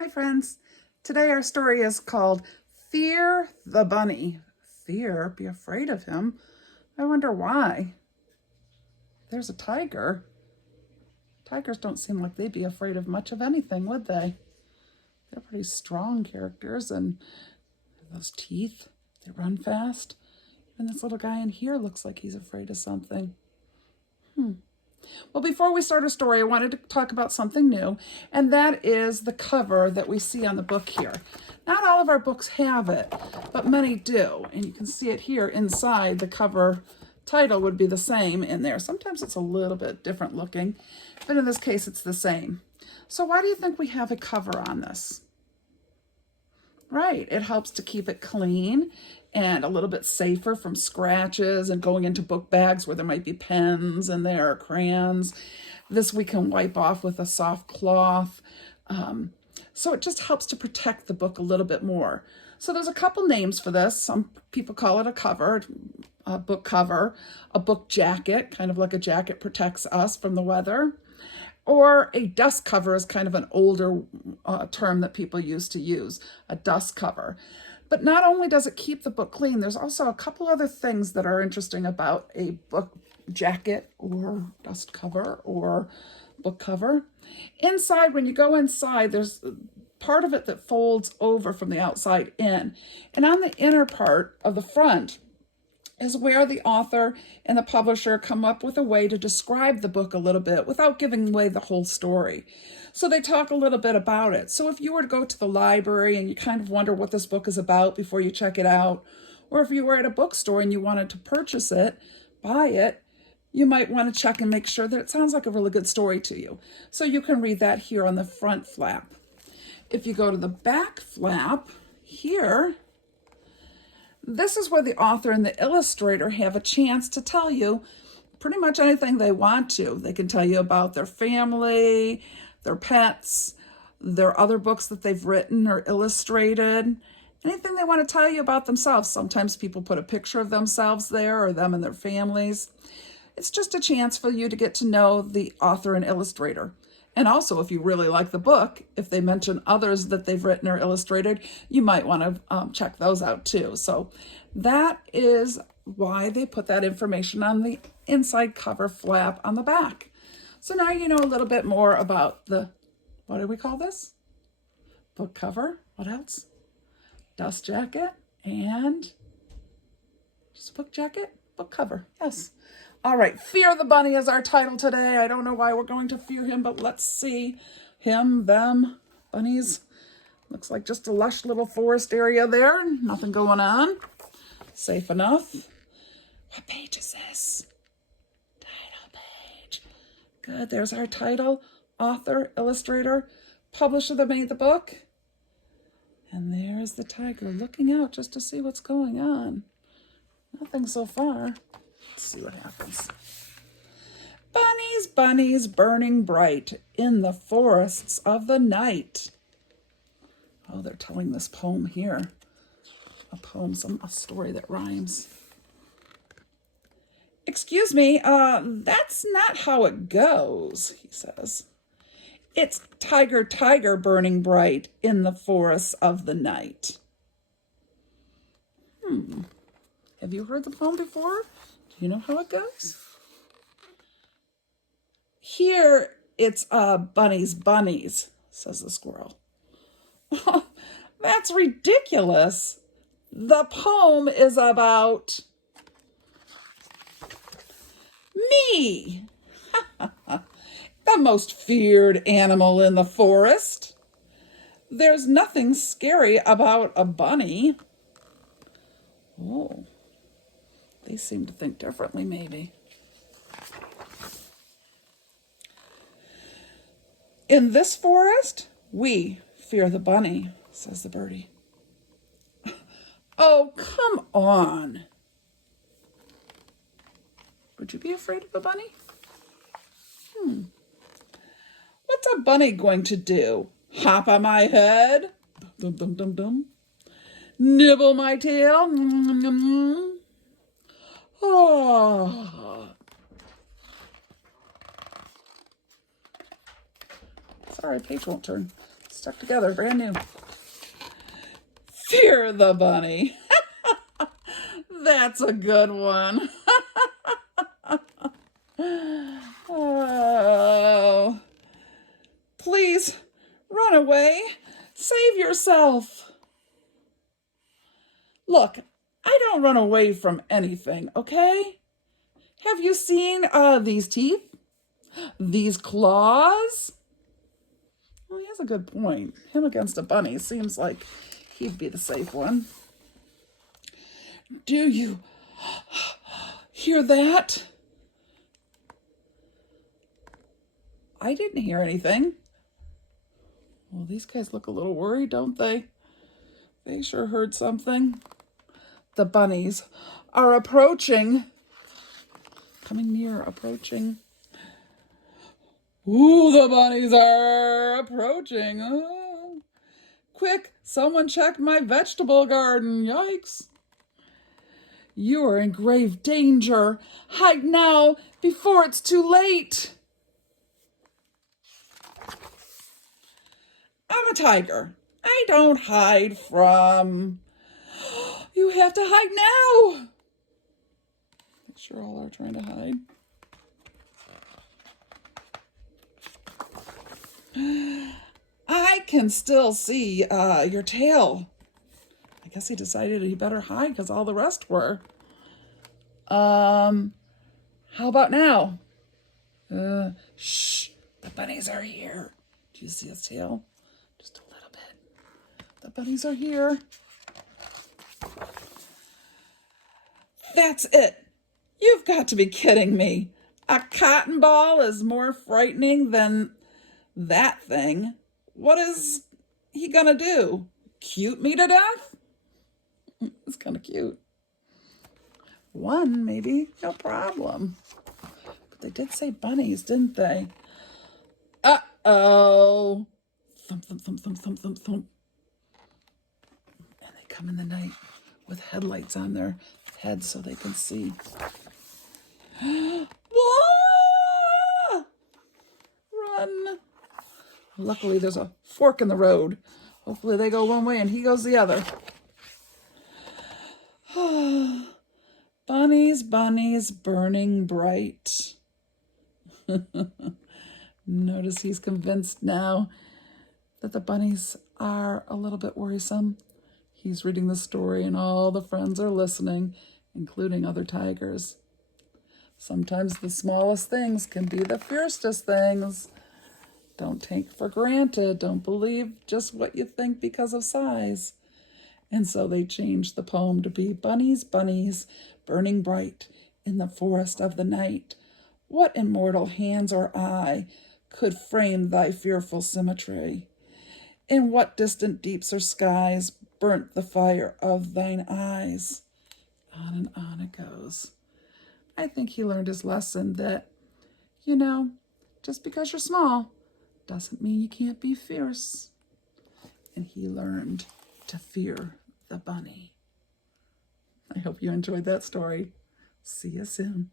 Hi friends, today our story is called Fear the Bunny. Fear, be afraid of him. I wonder why. There's a tiger. Tigers don't seem like they'd be afraid of much of anything, would they? They're pretty strong characters, and those teeth, they run fast. And this little guy in here looks like he's afraid of something. Well, before we start our story, I wanted to talk about something new, and that is the cover that we see on the book here. Not all of our books have it, but many do, and you can see it here inside. The cover title would be the same in there. Sometimes it's a little bit different looking, but in this case, it's the same. So why do you think we have a cover on this? Right, it helps to keep it clean and a little bit safer from scratches and going into book bags where there might be pens and there are crayons. This we can wipe off with a soft cloth. So it just helps to protect the book a little bit more. So there's a couple names for this. Some people call it a cover, a book cover, a book jacket, kind of like a jacket protects us from the weather. Or a dust cover is kind of an older term that people used to use, a dust cover. But not only does it keep the book clean, there's also a couple other things that are interesting about a book jacket or dust cover or book cover. Inside, when you go inside, there's part of it that folds over from the outside in. And on the inner part of the front is where the author and the publisher come up with a way to describe the book a little bit without giving away the whole story. So they talk a little bit about it. So if you were to go to the library and you kind of wonder what this book is about before you check it out, or if you were at a bookstore and you wanted to purchase it, buy it, you might want to check and make sure that it sounds like a really good story to you. So you can read that here on the front flap. If you go to the back flap here, this is where the author and the illustrator have a chance to tell you pretty much anything they want to. They can tell you about their family, their pets, their other books that they've written or illustrated, anything they want to tell you about themselves. Sometimes people put a picture of themselves there or them and their families. It's just a chance for you to get to know the author and illustrator. And also, if you really like the book, if they mention others that they've written or illustrated, you might want to check those out too. So that is why they put that information on the inside cover flap on the back. So now you know a little bit more about the, what do we call this? Book cover. What else? Dust jacket and just a book jacket, book cover. Yes. All right, Fear the Bunny is our title today. I don't know why we're going to fear him, but let's see. Him, them, bunnies. Looks like just a lush little forest area there. Nothing going on. Safe enough. What page is this? Title page. Good, there's our title. Author, illustrator, publisher that made the book. And there's the tiger looking out just to see what's going on. Nothing so far. Let's see what happens. Bunnies, bunnies, burning bright in the forests of the night. Oh, they're telling this poem here. A poem, a story that rhymes. Excuse me, that's not how it goes, he says. It's tiger, tiger, burning bright in the forests of the night. Have you heard the poem before? Do you know how it goes? Here, it's bunnies, bunnies, says the squirrel. That's ridiculous. The poem is about me, the most feared animal in the forest. There's nothing scary about a bunny. Oh, they seem to think differently, maybe. In this forest, we fear the bunny, says the birdie. Oh, come on. Would you be afraid of a bunny? What's a bunny going to do? Hop on my head? Dum, dum, dum, dum. Nibble my tail? Oh. Sorry, page won't turn. Stuck together, brand new. Fear the bunny. That's a good one. Oh, please run away. Save yourself. Look, I don't run away from anything, okay? Have you seen these teeth? These claws? Well, he has a good point. Him against a bunny seems like he'd be the safe one. Do you hear that? I didn't hear anything. Well, these guys look a little worried, don't they? They sure heard something. The bunnies are approaching. Coming near, approaching. Ooh, the bunnies are approaching. Oh. Quick, someone check my vegetable garden. Yikes. You are in grave danger. Hide now before it's too late. I'm a tiger. I don't hide from... You have to hide now. They sure all are trying to hide. I can still see your tail. I guess he decided he better hide because all the rest were. How about now? Shh, the bunnies are here. Do you see his tail? Just a little bit. The bunnies are here. That's it. You've got to be kidding me. A cotton ball is more frightening than that thing. What is he gonna do? Cute me to death? It's kind of cute. One, maybe, no problem. But they did say bunnies, didn't they? Uh-oh. Thump, thump, thump, thump, thump, thump, thump. And they come in the night with headlights on their heads so they can see. Whoa! Run. Luckily, there's a fork in the road. Hopefully they go one way and he goes the other. Bunnies, bunnies, burning bright. Notice he's convinced now that the bunnies are a little bit worrisome. He's reading the story and all the friends are listening, including other tigers. Sometimes the smallest things can be the fiercest things. Don't take for granted. Don't believe just what you think because of size. And so they changed the poem to be bunnies, bunnies, burning bright in the forest of the night. What immortal hands or eye could frame thy fearful symmetry? In what distant deeps or skies burnt the fire of thine eyes? On and on it goes. I think he learned his lesson that, just because you're small doesn't mean you can't be fierce. And he learned to fear the bunny. I hope you enjoyed that story. See you soon.